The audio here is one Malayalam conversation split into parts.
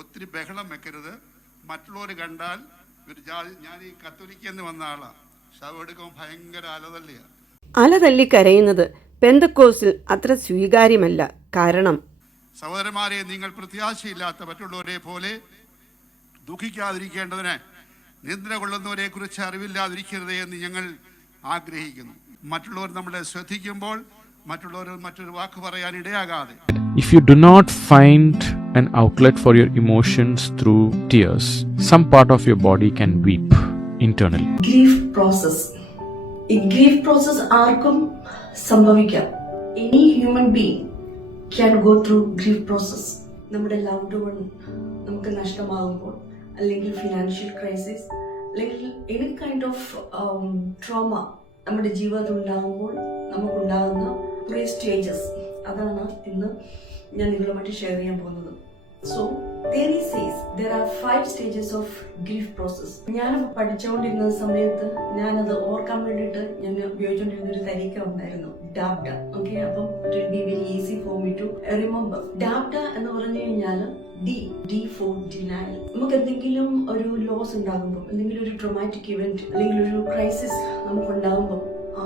ഒത്തിരി ബഹളം വെക്കരുത്. മറ്റുള്ളവർ കണ്ടാൽ ഒരു ഞാൻ ഈ കത്തോലിക്കെന്ന് വന്ന ആളാണ്, ശവം എടുക്കുമ്പോൾ ഭയങ്കര അലതള്ളിയാണ്. അലതല്ലി കരയുന്നത് പെന്തക്കോസ്തിൽ അത്ര സ്വീകാര്യമല്ല. കാരണം സഹോദരന്മാരെ, നിങ്ങൾ പ്രത്യാശയില്ലാത്ത മറ്റുള്ളവരെ പോലെ ദുഃഖിക്കാതിരിക്കേണ്ടതിന് നിദ്ര കൊള്ളുന്നവരെ കുറിച്ച് അറിവില്ലാതിരിക്കരുത് എന്ന് ഞങ്ങൾ ആഗ്രഹിക്കുന്നു. മറ്റുള്ളവർ നമ്മളെ ശ്രദ്ധിക്കുമ്പോൾ മറ്റുള്ളവർ മറ്റൊരു വാക്ക് പറയാൻ ഇടയാകാതെ. If you do not find an outlet for your emotions through tears, some part of your body can weep internally. Grief process. ഈ ഗ്രീഫ് പ്രോസസ് ആർക്കും സംഭവിക്കാം. Any human being can go through grief process. നമ്മുടെ ലവ്ഡ് വൺ നമുക്ക് നഷ്ടമാകുമ്പോൾ, അല്ലെങ്കിൽ ഫിനാൻഷ്യൽ ക്രൈസിസ്, അല്ലെങ്കിൽ എനി കൈൻഡ് ഓഫ് ട്രോമ നമ്മുടെ ജീവിതത്തിൽ ഉണ്ടാകുമ്പോൾ നമുക്കുണ്ടാകുന്ന കുറേ സ്റ്റേജസ്, അതാണ് ഇന്ന് ഞാൻ നിങ്ങളുമായിട്ട് ഷെയർ ചെയ്യാൻ പോകുന്നത്. So theory says there are 5 stages of grief process. ഞാൻ പഠിച്ചുകൊണ്ടിരുന്ന സമയത്ത് ഞാനത് ഓർക്കാൻ വേണ്ടിയിട്ട് ഞാൻ ഉപയോഗിച്ചുകൊണ്ടിരുന്ന ഒരു തരീക്ക ഉണ്ടായിരുന്നു, ഡാബ്ഡ. ഓക്കെ, അപ്പം it will be very easy for me to remember. ഡാബ്ഡ എന്ന് പറഞ്ഞു കഴിഞ്ഞാൽ ഡി ഫോർ ഡിനയൽ. നമുക്ക് എന്തെങ്കിലും ഒരു ലോസ് ഉണ്ടാകുമ്പോൾ, എന്തെങ്കിലും ഒരു ട്രോമാറ്റിക് ഇവന്റ് അല്ലെങ്കിൽ ഒരു ക്രൈസിസ് നമുക്ക് ഉണ്ടാകുമ്പോൾ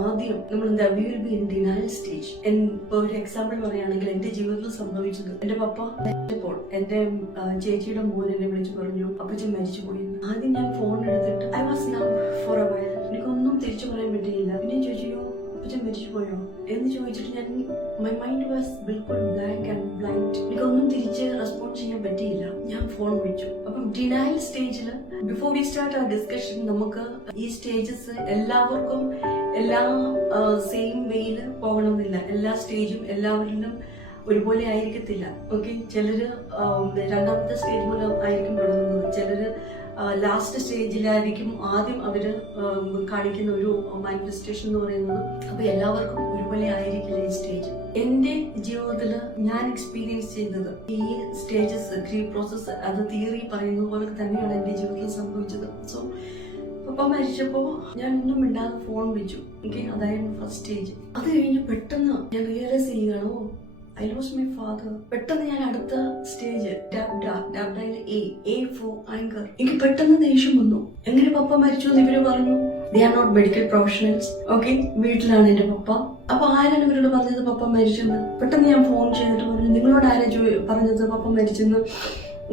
ആദ്യം നമ്മൾ എന്താ, we will be in denial stage. ഇപ്പൊ ഒരു എക്സാമ്പിൾ പറയുകയാണെങ്കിൽ എന്റെ ജീവിതത്തിൽ സംഭവിച്ചത്, എന്റെ പപ്പ മരിച്ചപ്പോൾ എന്റെ ചേച്ചിയുടെ മോൻ എന്നെ വിളിച്ചു പറഞ്ഞു അപ്പച്ചൻ മരിച്ചുപോയി. ആദ്യം ഞാൻ ഫോൺ എടുത്തിട്ട് I was numb for a while. എനിക്കൊന്നും തിരിച്ചു പറയാൻ പറ്റിയില്ല. പിന്നെ ചോദിച്ചു അപ്പച്ചൻ മരിച്ചുപോയോ എന്ന് ചോദിച്ചിട്ട് ഞാൻ മൈ മൈൻഡ് വാസ് ബിൽക്കുൾ ബ്ലാങ്ക് ആൻഡ് ബ്ലൈൻഡ്. എനിക്കൊന്നും തിരിച്ച് റെസ്പോണ്ട് ചെയ്യാൻ പറ്റിയില്ല. ഞാൻ ഫോൺ വെച്ചു. അപ്പം ഡിനയൽ സ്റ്റേജിൽ ബിഫോർ വി സ്റ്റാർട്ട് ആ ഡിസ്കഷൻ, നമുക്ക് ഈ സ്റ്റേജസ് എല്ലാവർക്കും എല്ലാം സെയിം വേയിൽ പോകണമെന്നില്ല. എല്ലാ സ്റ്റേജും എല്ലാവരിലും ഒരുപോലെ ആയിരിക്കത്തില്ല. ഓക്കെ, ചിലര് രണ്ടാമത്തെ സ്റ്റേജ് മൂലം ആയിരിക്കും തുടങ്ങുന്നത്, ചിലര് ലാസ്റ്റ് സ്റ്റേജിലായിരിക്കും ആദ്യം അവര് കാണിക്കുന്ന ഒരു മാനിഫെസ്റ്റേഷൻ എന്ന് പറയുന്നത്. അപ്പൊ എല്ലാവർക്കും ഒരുപോലെ ആയിരിക്കില്ല ഈ സ്റ്റേജ്. എന്റെ ജീവിതത്തിൽ ഞാൻ എക്സ്പീരിയൻസ് ചെയ്തത് ഈ സ്റ്റേജസ്, ഗ്രീഫ് പ്രോസസ്, അത് തിയറി പറയുന്നത് പോലെ തന്നെയാണ് എന്റെ ജീവിതത്തിൽ സംഭവിച്ചത്. സോ പപ്പ മരിച്ചപ്പോ ഞാൻ ഒന്നും മിണ്ടാതെ ഫോൺ വെച്ചു. ഓക്കെ, അതായിരുന്നു ഫസ്റ്റ് സ്റ്റേജ്. അത് കഴിഞ്ഞ് പെട്ടെന്ന് ഞാൻ റിയലൈസ് ചെയ്യുകയാണോ ഐ ലോസ്റ്റ് മൈ ഫാദർ. പെട്ടെന്ന് ഞാൻ അടുത്ത സ്റ്റേജ് ഡാബ്ഡയിലെ എ ഫോർ ആങ്കർ. എനിക്ക് പെട്ടെന്ന് ദേഷ്യം വന്നു. എങ്ങനെ പപ്പ മരിച്ചു എന്ന് ഇവര് പറഞ്ഞു. They are not medical professionals. Okay, വീട്ടിലാണ് എന്റെ പപ്പ. അപ്പൊ ആരാണ് ഇവരോട് പറഞ്ഞത് പപ്പ മരിച്ചെന്ന്? പെട്ടെന്ന് ഞാൻ ഫോൺ ചെയ്തിട്ട് പറഞ്ഞു, നിങ്ങളോട് ആരാ പറഞ്ഞത് പപ്പ മരിച്ചെന്ന്?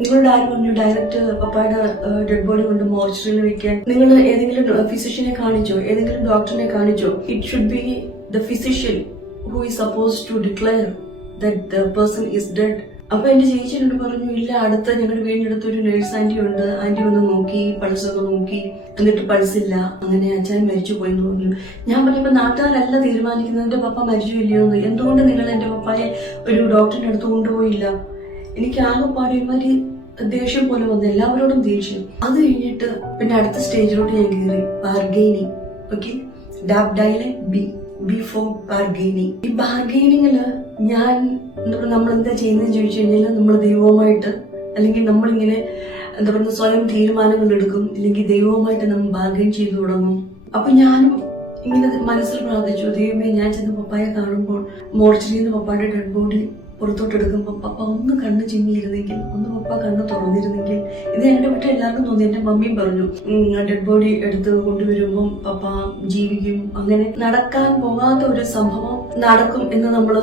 നിങ്ങളോട് ആര് പറഞ്ഞു ഡയറക്റ്റ് പപ്പയുടെ ഡെഡ് ബോഡി കൊണ്ട് മോർച്ചറിയിൽ വെക്കാൻ? നിങ്ങൾ ഏതെങ്കിലും ഫിസിഷ്യനെ കാണിച്ചോ? ഏതെങ്കിലും ഡോക്ടറിനെ കാണിച്ചോ? It should be the physician who is suppose to declare that the person is dead. അപ്പൊ എന്റെ ചേച്ചിയോട് പറഞ്ഞു, ഇല്ല, അടുത്ത ഞങ്ങളുടെ വീടിനടുത്ത് ഒരു നേഴ്സ് ആന്റി ഉണ്ട്, ആന്റി ഒന്ന് നോക്കി, പൾസൊക്കെ നോക്കി, എന്നിട്ട് പൾസില്ല, അങ്ങനെ അച്ഛൻ മരിച്ചു പോയി എന്ന് പറഞ്ഞു. ഞാൻ പറഞ്ഞപ്പോ നാട്ടുകാരല്ല തീരുമാനിക്കുന്നത് എന്റെ പപ്പ മരിച്ചു ഇല്ലയോ എന്ന്. എന്തുകൊണ്ട് നിങ്ങൾ എന്റെ പപ്പയെ ഒരു ഡോക്ടറിന്റെ അടുത്ത് കൊണ്ടുപോയില്ല? എനിക്ക് ആകെ പാടിയമാതിരി ദേഷ്യം പോലെ വന്നു, എല്ലാവരോടും ദേഷ്യം. അത് കഴിഞ്ഞിട്ട് പിന്നെ അടുത്ത സ്റ്റേജിലോട്ട് ഞാൻ കയറി, ബാർഗെയിനിങ്. ഓക്കെ, ഡാബ്ഡയിലെ ബിഫോർ ബാർഗെയിനിങ്. ഈ ബാർഗെയിനിങ്ങില് നമ്മൾ എന്താ ചെയ്യുന്നതെന്ന് ചോദിച്ചു കഴിഞ്ഞാൽ, നമ്മൾ ദൈവവുമായിട്ട്, അല്ലെങ്കിൽ നമ്മളിങ്ങനെ എന്താ പറയുക, സ്വയം തീരുമാനങ്ങൾ എടുക്കും, അല്ലെങ്കിൽ ദൈവവുമായിട്ട് നമ്മൾ ബാർഗെയിൻ ചെയ്തു തുടങ്ങും. അപ്പൊ ഞാനും ഇങ്ങനെ മനസ്സിൽ പ്രാർത്ഥിച്ചു, ദൈവമേ, ഞാൻ ചെന്ന് പപ്പായെ കാണുമ്പോൾ മോർച്ചറിയിൽ നിന്ന് പപ്പായുടെ ഡെഡ് ബോഡി പുറത്തോട്ടെടുക്കുമ്പോൾ പപ്പ ഒന്ന് കണ്ണ് ചിമ്മിയിരുന്നെങ്കിൽ, ഒന്ന് പപ്പ കണ്ണ് തുറന്നിരുന്നെങ്കിൽ. ഇത് എന്നെ പറ്റി എല്ലാവർക്കും തോന്നി. എന്റെ മമ്മിയും പറഞ്ഞു, ഡെഡ് ബോഡി എടുത്ത് കൊണ്ടുവരുമ്പോൾ പപ്പ ജീവിക്കും. അങ്ങനെ നടക്കാൻ പോകാത്ത ഒരു സംഭവം നടക്കും എന്ന് നമ്മൾ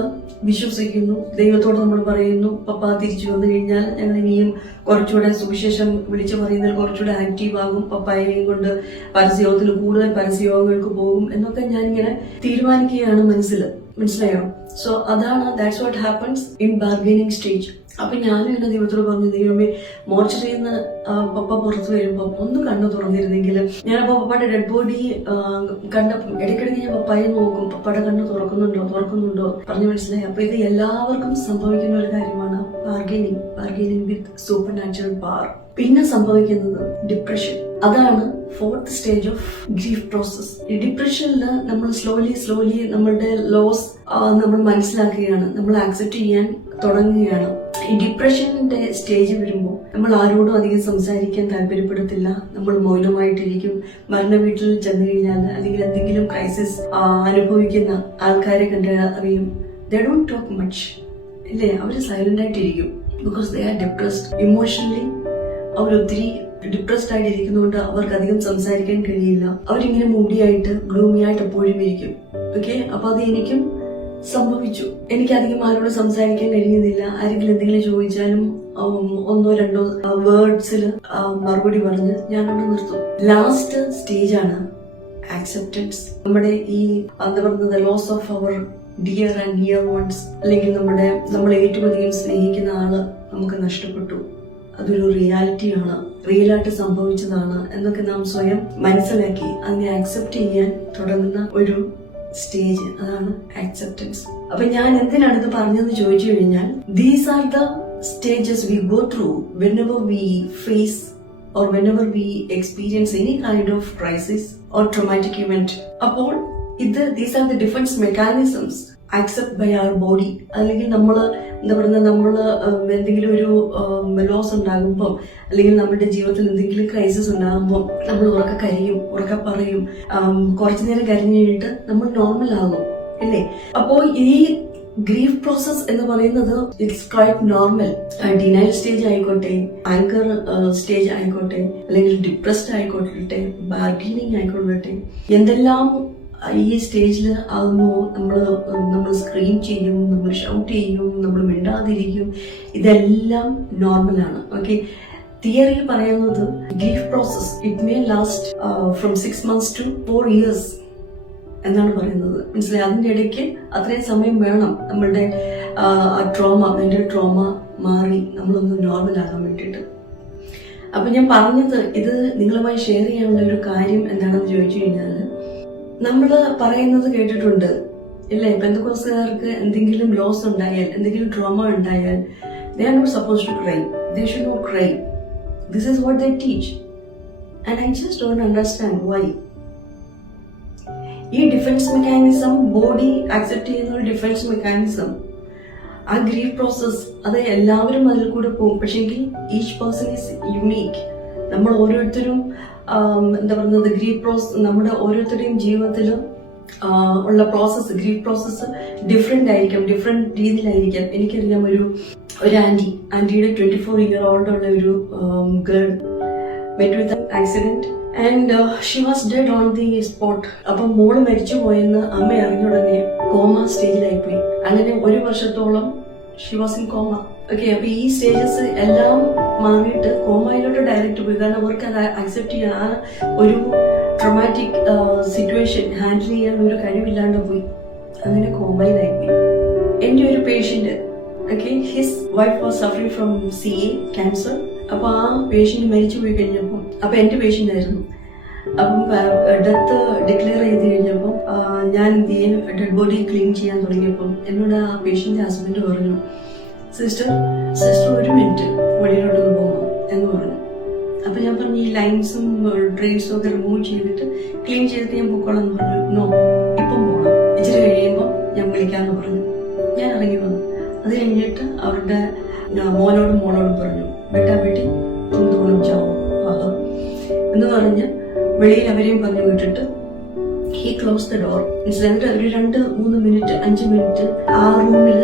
വിശ്വസിക്കുന്നു. ദൈവത്തോട് നമ്മൾ പറയുന്നു, പപ്പ തിരിച്ചു വന്നു കഴിഞ്ഞാൽ ഞങ്ങൾ ഇനിയും കുറച്ചുകൂടെ സുവിശേഷം വിളിച്ചു പറയുന്നതിൽ കുറച്ചുകൂടെ ആക്റ്റീവ് ആകും, പപ്പായെയും കൊണ്ട് പരസ്യയോഗത്തിൽ കൂടുതൽ പരസ്യയോഗങ്ങൾക്ക് പോകും എന്നൊക്കെ ഞാനിങ്ങനെ തീരുമാനിക്കുകയാണ് മനസ്സിലായോ? സോ അതാണ്, that's what happens in bargaining stage. അപ്പൊ ഞാനും എന്റെ ദൈവത്തോട് പറഞ്ഞു, ദൈവമേ, മോർച്ചറിയിൽ നിന്ന് പപ്പ പുറത്തു വരുമ്പോ ഒന്ന് കണ്ണു തുറന്നിരുന്നെങ്കിൽ. ഞാനപ്പോ പപ്പയുടെ ഡെഡ് ബോഡി കണ്ടപ്പോ ഇടയ്ക്കിടയ്ക്ക് ഞാൻ പപ്പായെ നോക്കും, പപ്പയുടെ കണ്ണ് തുറക്കുന്നുണ്ടോ പറഞ്ഞു മനസ്സിലായി. അപ്പൊ ഇത് എല്ലാവർക്കും സംഭവിക്കുന്ന ഒരു കാര്യമാണ്, ബാർഗെയിനിങ് വിത്ത് സൂപ്പർ നാച്ചുറൽ പവർ. പിന്നെ സംഭവിക്കുന്നത് ഡിപ്രഷൻ. അതാണ് fourth stage of grief process. ഈ ഡിപ്രഷനിൽ നമ്മൾ സ്ലോലി നമ്മളുടെ ലോസ് നമ്മൾ മനസ്സിലാക്കുകയാണ്, നമ്മൾ ആക്സെപ്റ്റ് ചെയ്യാൻ തുടങ്ങുകയാണ്. ഈ ഡിപ്രഷന്റെ സ്റ്റേജ് വരുമ്പോൾ നമ്മൾ ആരോടും അധികം സംസാരിക്കാൻ താല്പര്യപ്പെടത്തില്ല, നമ്മൾ മൗനമായിട്ടിരിക്കും. മരണ വീട്ടിൽ ചെന്ന് കഴിഞ്ഞാൽ, അല്ലെങ്കിൽ എന്തെങ്കിലും ക്രൈസിസ് അനുഭവിക്കുന്ന ആൾക്കാരെ കണ്ട് അറിയും, ദേ ഡോണ്ട് ടോക്ക് മച്ച്, ഇല്ലേ, അവര് സൈലന്റ് ആയിട്ടിരിക്കും. Because they are depressed emotionally. അവരൊത്തിരി ഡിപ്രസ്ഡ് ആയിട്ടിരിക്കുന്നതുകൊണ്ട് അവർക്ക് അധികം സംസാരിക്കാൻ കഴിയില്ല. അവരിങ്ങനെ മൂടിയായിട്ട് ഗ്ലൂമി ആയിട്ട് എപ്പോഴും ഇരിക്കും. ഓക്കെ, അപ്പൊ അത് എനിക്കും സംഭവിച്ചു. എനിക്കധികം ആരോട് സംസാരിക്കാൻ കഴിയുന്നില്ല. ആരെങ്കിലും എന്തെങ്കിലും ചോദിച്ചാലും ഒന്നോ രണ്ടോ വേർഡ്സിൽ മറുപടി പറഞ്ഞ് ഞാനവിടെ നിർത്തും. ലാസ്റ്റ് സ്റ്റേജാണ് ആക്സെപ്റ്റൻസ്. നമ്മുടെ ഈ എന്താ പറയുന്നത് loss of our dear and near ones, അല്ലെങ്കിൽ നമ്മൾ ഏറ്റവും അധികം സ്നേഹിക്കുന്ന ആള് നമുക്ക് നഷ്ടപ്പെട്ടു. അതൊരു റിയാലിറ്റിയാണ്, റിയലായിട്ട് സംഭവിച്ചതാണ് എന്നൊക്കെ നാം സ്വയം മനസ്സിലാക്കി അതിനെ ആക്സെപ്റ്റ് ചെയ്യാൻ തുടങ്ങുന്ന ഒരു സ്റ്റേജ്, അതാണ് ആക്സെപ്റ്റൻസ്. അപ്പൊ ഞാൻ എന്തിനാണ് ഇത് പറഞ്ഞതെന്ന് ചോദിച്ചു കഴിഞ്ഞാൽ, these are the stages we go through whenever we face or whenever we experience any kind of crisis or traumatic event. അപ്പോൾ these are the defense mechanisms accept by our body. അല്ലെങ്കിൽ നമ്മള് എന്താ പറയുക, നമ്മള് എന്തെങ്കിലും ഒരു ലോസ് ഉണ്ടാകുമ്പോൾ, അല്ലെങ്കിൽ നമ്മുടെ ജീവിതത്തിൽ എന്തെങ്കിലും ക്രൈസിസ് ഉണ്ടാകുമ്പോൾ നമ്മൾ ഉറക്കെ കരയും, ഉറക്കെ പറയും. കുറച്ചു നേരം കരഞ്ഞു കഴിഞ്ഞിട്ട് നമ്മൾ നോർമൽ ആകും, അല്ലേ? അപ്പോ ഈ ഗ്രീഫ് പ്രോസസ് എന്ന് പറയുന്നത് it's quite normal. Denial stage ആയിക്കോട്ടെ, ആങ്കർ സ്റ്റേജ് ആയിക്കോട്ടെ, അല്ലെങ്കിൽ ഡിപ്രസ്ഡ് ആയിക്കോട്ടെ, ബാർഗൈനിങ് ആയിക്കോട്ടെ, എന്തെല്ലാം ഈ സ്റ്റേജിൽ ആകുമ്പോൾ നമ്മൾ സ്ക്രീം ചെയ്യും, നമ്മൾ ഷൗട്ട് ചെയ്യും, നമ്മൾ മിണ്ടാതിരിക്കും. ഇതെല്ലാം നോർമലാണ്. ഓക്കെ, തിയറി പറയുന്നത് grief process it may last from 6 months to 4 years എന്നാണ് പറയുന്നത്. മനസ്സിലായി? അതിന്റെ ഇടയ്ക്ക് അത്രയും സമയം വേണം നമ്മളുടെ ട്രോമ, മെന്റൽ ട്രോമ മാറി നമ്മളൊന്ന് നോർമൽ ആകാൻ വേണ്ടിയിട്ട്. അപ്പൊ ഞാൻ പറഞ്ഞത് ഇത് നിങ്ങളുമായി ഷെയർ ചെയ്യാനുള്ള ഒരു കാര്യം എന്താണെന്ന് ചോദിച്ചു കഴിഞ്ഞാൽ, നമ്മള് പറയുന്നത് കേട്ടിട്ടുണ്ട് ഇല്ലേ, പെന്തക്കോസ്തുകാർക്ക് എന്തെങ്കിലും ലോസ് ഉണ്ടായാൽ, എന്തെങ്കിലും ട്രോമ ഉണ്ടായാൽ, they are not supposed to cry, they should not cry. This is what they teach and I just don't understand why. ഈ ഡിഫൻസ് മെക്കാനിസം, ബോഡി ആക്സെപ്റ്റ് ചെയ്യുന്ന ഒരു ഡിഫൻസ് മെക്കാനിസം, ആ ഗ്രീഫ് പ്രോസസ്, അത് എല്ലാവരും അതിൽ കൂടെ പോകും. പക്ഷെങ്കിൽ ഈച്ച് പേഴ്സൺ ഈസ് യുണീക്ക്. നമ്മൾ ഓരോരുത്തരും എന്താ പറയുന്നത്, ഗ്രീഫ് പ്രോസസ് നമ്മുടെ ഓരോരുത്തരുടെയും ജീവിതത്തിൽ ഉള്ള പ്രോസസ്സ്, ഗ്രീഫ് പ്രോസസ്സ് ഡിഫറെന്റ് ആയിരിക്കാം, ഡിഫറെന്റ് രീതിയിലായിരിക്കാം. എനിക്കറിയാം ഒരു ആന്റിയുടെ 24 year old ഉള്ള ഒരു girl met with an accident and she was dead on the spot. അപ്പൊ മോള് മരിച്ചു പോയെന്ന് അമ്മ അറിഞ്ഞ ഉടനെ കോമ സ്റ്റേജിലായി പോയി. അങ്ങനെ 1 വർഷത്തോളം she was in coma. Okay, അപ്പൊ ഈ സ്റ്റേജസ് എല്ലാം മാറിയിട്ട് കോമയിലോട്ട് ഡയറക്റ്റ് പോയി. കാരണം അവർക്ക് അത് ആക്സെപ്റ്റ് ചെയ്യാൻ, ആ ഒരു ട്രോമാറ്റിക് സിറ്റുവേഷൻ ഹാൻഡിൽ ചെയ്യാൻ ഒരു കഴിവില്ലാണ്ട് പോയി. അങ്ങനെ കോമയിലായി പോയി. എന്റെ ഒരു patient, okay, his wife was suffering from CA cancer. അപ്പൊ ആ പേഷ്യന്റ് മരിച്ചു പോയി കഴിഞ്ഞപ്പോൾ, അപ്പൊ എന്റെ പേഷ്യന്റ് ആയിരുന്നു. അപ്പം ഡെത്ത് ഡിക്ലെയർ ചെയ്ത് കഴിഞ്ഞപ്പോൾ ഞാൻ എന്ത് ചെയ്യും, ഡെഡ് ബോഡി ക്ലീൻ ചെയ്യാൻ തുടങ്ങിയപ്പോൾ എന്നോട് ആ പേഷ്യന്റ് ഹസ്ബൻഡ് പറഞ്ഞു, സിസ്റ്റർ 1 minute വെളിയിലോട്ടൊന്ന് പോകണം എന്ന് പറഞ്ഞു. അപ്പൊ ഞാൻ പറഞ്ഞു, ഈ ലൈൻസും ഡ്രെയിൻസും ഒക്കെ റിമൂവ് ചെയ്തിട്ട് ക്ലീൻ ചെയ്തിട്ട് ഞാൻ പൊക്കോളാം എന്ന് പറഞ്ഞു. നോ, ഇപ്പം പോകണം, ഇച്ചിരി കഴിയുമ്പോൾ ഞാൻ വിളിക്കാന്ന് പറഞ്ഞു. ഞാൻ ഇറങ്ങി വന്നു. അത് കഴിഞ്ഞിട്ട് അവരുടെ മോനോടും മോളോടും പറഞ്ഞു, ബേട്ടാ ബേട്ടി തും ചാവും എന്ന് പറഞ്ഞ് വെളിയിൽ അവരെയും പറഞ്ഞു വിട്ടിട്ട് ഹി ക്ലോസ് ദ ഡോർ. എന്നിട്ട് ഒരു 2-3 minute 5 minute ആ റൂമിൽ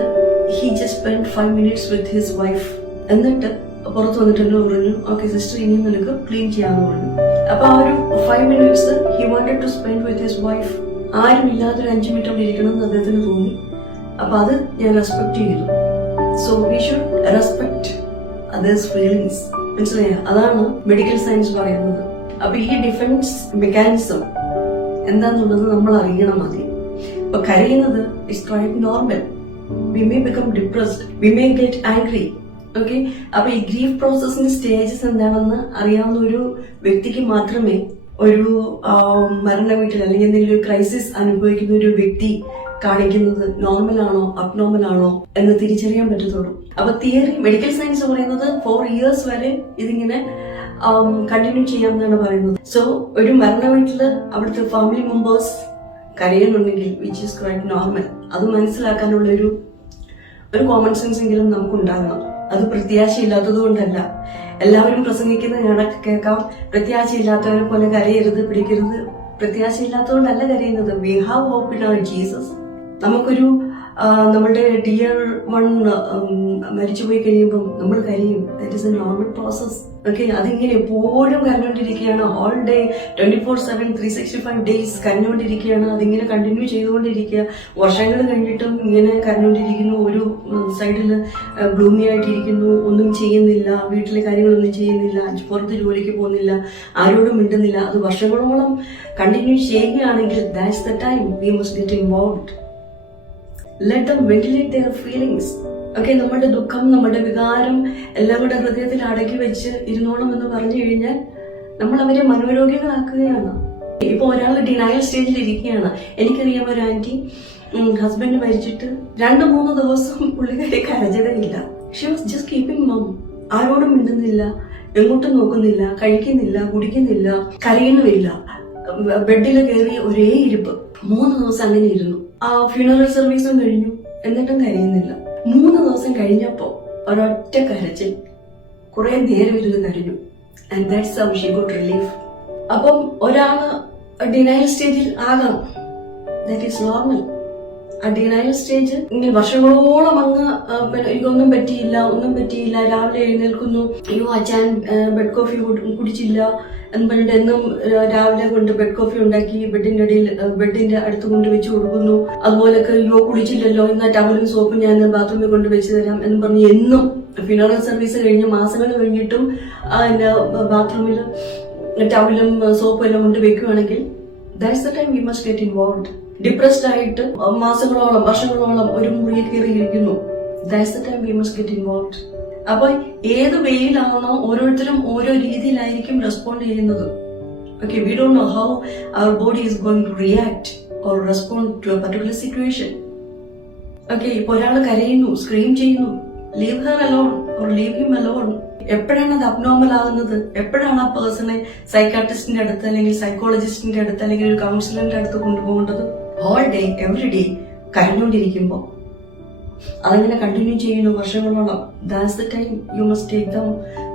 he just spent 5 minutes with his wife. എന്നിട്ട് പുറത്ത് വന്നിട്ട് എന്നോട് പറഞ്ഞു, ഓക്കെ സിസ്റ്റർ, ഇനി നിനക്ക് ക്ലീൻ ചെയ്യാന്ന് പറഞ്ഞു. അപ്പൊ ആ ഒരു 5 minutes he wanted to spend with his wife. ആരും ഇല്ലാത്തൊരു 5 minute അവിടെ ഇരിക്കണം എന്ന് അദ്ദേഹത്തിന് തോന്നി. അപ്പൊ അത് ഞാൻ റെസ്പെക്ട് ചെയ്തു. So we should respect others feelings. മനസ്സിലായ? അതാണ് മെഡിക്കൽ സയൻസ് പറയുന്നത്. അപ്പൊ ഈ ഡിഫൻസ് മെക്കാനിസം എന്താന്നുള്ളത് നമ്മൾ അറിയണം ആദ്യം. ഇപ്പൊ കരയുന്നത് is quite normal. We may become depressed, we may get angry. Okay, അപ്പൊ ഈ ഗ്രീഫ് പ്രോസസിന്റെ സ്റ്റേജസ് എന്താണെന്ന് അറിയാവുന്ന ഒരു വ്യക്തിക്ക് മാത്രമേ ഒരു മരണ വീട്ടിൽ അല്ലെങ്കിൽ എന്തെങ്കിലും ഒരു ക്രൈസിസ് അനുഭവിക്കുന്ന ഒരു വ്യക്തി കാണിക്കുന്നത് നോർമൽ ആണോ അബ്നോർമൽ ആണോ എന്ന് തിരിച്ചറിയാൻ പറ്റത്തുള്ളൂ. അപ്പൊ തിയറി, മെഡിക്കൽ സയൻസ് പറയുന്നത് 4 years വരെ ഇതിങ്ങനെ കണ്ടിന്യൂ ചെയ്യാമെന്നാണ് പറയുന്നത്. സോ ഒരു മരണ വീട്ടില് അവിടുത്തെ ഫാമിലി മെമ്പേഴ്സ് കരയുന്നുണ്ടെങ്കിൽ വിച്ച് ഈസ് ക്വൈറ്റ് നോർമൽ. അത് മനസ്സിലാക്കാനുള്ള ഒരു കോമൺ സെൻസ് എങ്കിലും നമുക്ക് ഉണ്ടാകണം. അത് പ്രത്യാശയില്ലാത്തത് കൊണ്ടല്ല. എല്ലാവരും പ്രസംഗിക്കുന്ന ഞാനൊക്കെ കേൾക്കാം, പ്രത്യാശയില്ലാത്തവരെ പോലെ കരയരുത്, പിടിക്കരുത്. പ്രത്യാശയില്ലാത്തതുകൊണ്ടല്ല കരയുന്നത്. We have hope in our Jesus. നമുക്കൊരു നമ്മുടെ ഡിയർ വൺ മരിച്ചുപോയി കഴിയുമ്പം നമ്മൾ കരയും. That is a normal process. Okay, അതിങ്ങനെ എപ്പോഴും കരഞ്ഞുകൊണ്ടിരിക്കുകയാണ്. ഓൾ ഡേ 24/7 365 ഡേയ്സ് കരഞ്ഞുകൊണ്ടിരിക്കുകയാണ്. അതിങ്ങനെ കണ്ടിന്യൂ ചെയ്തുകൊണ്ടിരിക്കുക. വർഷങ്ങൾ കഴിഞ്ഞിട്ടും ഇങ്ങനെ കരഞ്ഞുകൊണ്ടിരിക്കുന്നു. ഒരു സൈഡിൽ ബ്ലൂമി ആയിട്ടിരിക്കുന്നു, ഒന്നും ചെയ്യുന്നില്ല, വീട്ടിലെ കാര്യങ്ങളൊന്നും ചെയ്യുന്നില്ല, പുറത്ത് ജോലിക്ക് പോകുന്നില്ല, ആരോടും മിണ്ടുന്നില്ല. അത് വർഷങ്ങളോളം കണ്ടിന്യൂ ചെയ്യുകയാണെങ്കിൽ that's the time we must get involved. Let them ventilate their feelings. Okay, നമ്മുടെ ദുഃഖം, നമ്മുടെ വികാരം എല്ലാം കൂടെ ഹൃദയത്തിൽ അടക്കി വെച്ച് ഇരുന്നോളം എന്ന് പറഞ്ഞു കഴിഞ്ഞാൽ നമ്മൾ അവരെ മനോരോഗികളാക്കുകയാണ്. ഇപ്പൊ ഒരാൾ ഡിനയൽ സ്റ്റേജിൽ ഇരിക്കുകയാണ്. എനിക്കറിയാം ഒരു ആന്റി, ഹസ്ബൻഡ് മരിച്ചിട്ട് 2-3 ദിവസം പുള്ളിക്കാരി കരഞ്ഞതേയില്ല. ഷി വാസ് ജസ്റ്റ് കീപ്പിംഗ് മം. ആരോടും മിണ്ടുന്നില്ല, എങ്ങോട്ടും നോക്കുന്നില്ല, കഴിക്കുന്നില്ല, കുടിക്കുന്നില്ല, കരയുന്നുമില്ല. ബെഡിൽ കയറി ഒരേ ഇരിപ്പ് 3 ദിവസം അങ്ങനെ ഇരുന്നു. ആ ഫ്യൂണറൽ സർവീസും കഴിഞ്ഞു, എന്നിട്ടും കരയുന്നില്ല. 3 ദിവസം കഴിഞ്ഞപ്പോ ഒരൊറ്റ കരച്ചിൽ, കുറെ നേരം ഇരുന്ന് കരഞ്ഞു. And that's how she got relief. അപ്പം ഒരാള് ഡിനയൽ സ്റ്റേജിൽ ആകാം, ദാറ്റ് ഈസ് നോർമൽ. ആ ഡിനയൽ സ്റ്റേജ് ഇങ്ങനെ വർഷങ്ങളോളം അങ്ങ് എനിക്കൊന്നും പറ്റിയില്ല, ഒന്നും പറ്റിയില്ല, രാവിലെ എഴുന്നേൽക്കുന്നു, അയ്യോ അച്ഛൻ ബെഡ് കോഫി കുടിച്ചില്ല എന്ന് പറഞ്ഞിട്ട് എന്നും രാവിലെ കൊണ്ട് ബെഡ് കോഫി ഉണ്ടാക്കി ബെഡിന്റെ അടുത്ത് കൊണ്ട് വെച്ച് കൊടുക്കുന്നു. അതുപോലൊക്കെ അയ്യോ കുളിച്ചില്ലല്ലോ, ഇന്ന് ടവലും സോപ്പും ഞാൻ ബാത്റൂമിൽ കൊണ്ട് വെച്ച് തരാം എന്ന് പറഞ്ഞ് എന്നും ഫ്യൂണറൽ സർവീസ് കഴിഞ്ഞ് മാസങ്ങൾ കഴിഞ്ഞിട്ടും ബാത്റൂമിൽ ടവലും സോപ്പും എല്ലാം കൊണ്ട് വെക്കുകയാണെങ്കിൽ that's the time we must get involved. Depressed ആയിട്ട് മാസങ്ങളോളം വർഷങ്ങളോളം ഒരു മുറിയിൽ കയറിയിരിക്കുന്നു. That's the time we must get involved. അപ്പൊ ഏത് വെയിലാണോ ഓരോരുത്തരും ഓരോ രീതിയിലായിരിക്കും റെസ്പോണ്ട് ചെയ്യുന്നത്. Okay, we don't know how our body is going to react or respond to a particular situation. Okay, ഇപ്പൊ ഒരാൾ കരയുന്നു, സ്ക്രീം ചെയ്യുന്നു, leave her alone or leave him alone. എപ്പോഴാണ് അത് അബ്നോർമൽ ആകുന്നത്? എപ്പോഴാണ് ആ പേഴ്സണെ സൈക്കാട്രിസ്റ്റിന്റെ അടുത്ത് അല്ലെങ്കിൽ സൈക്കോളജിസ്റ്റിന്റെ അടുത്ത് അല്ലെങ്കിൽ ഒരു കൗൺസിലറിന്റെ അടുത്ത് കൊണ്ടുപോകേണ്ടത്? ഓൾ ഡേ എവറി ഡേ കരഞ്ഞുകൊണ്ടിരിക്കുമ്പോ അതങ്ങനെ കണ്ടിന്യൂ ചെയ്യുന്നു വർഷങ്ങളോളം. That's the time you must take them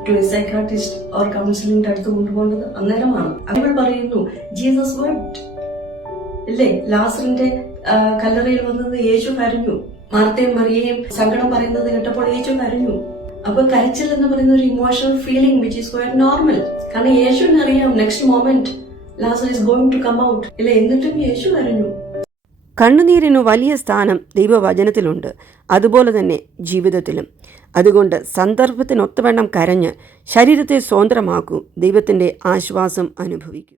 to a psychiatrist or കൗൺസിലിന്റെ അടുത്ത് കൊണ്ടുപോകേണ്ടത് അന്നേരമാണ്. ബൈബിൾ പറയുന്നു ജീസസ് വെപ്റ്റ് ഇല്ലേ? ലാസറിന്റെ കല്ലറയിൽ വന്നത് യേശു കരഞ്ഞു. മാർത്തയും മറിയയും സങ്കടം പറയുന്നത് കേട്ടപ്പോൾ യേശു കരഞ്ഞു. അപ്പൊ കരച്ചിൽ എന്ന് പറയുന്ന ഒരു emotional feeling which is quite normal. കാരണം യേശുവിന് അറിയാം next moment Lazarus is going to come out ഇല്ലേ? എന്നിട്ടും യേശു കരഞ്ഞു. കണ്ണുനീരിനു വലിയ സ്ഥാനം ദൈവവചനത്തിലുണ്ട്, അതുപോലെ തന്നെ ജീവിതത്തിലും. അതുകൊണ്ട് സന്ദർഭത്തിനൊത്തവണ്ണം കരഞ്ഞ് ശരീരത്തെ സ്വതന്ത്രമാക്കൂ, ദൈവത്തിൻ്റെ ആശ്വാസം അനുഭവിക്കൂ.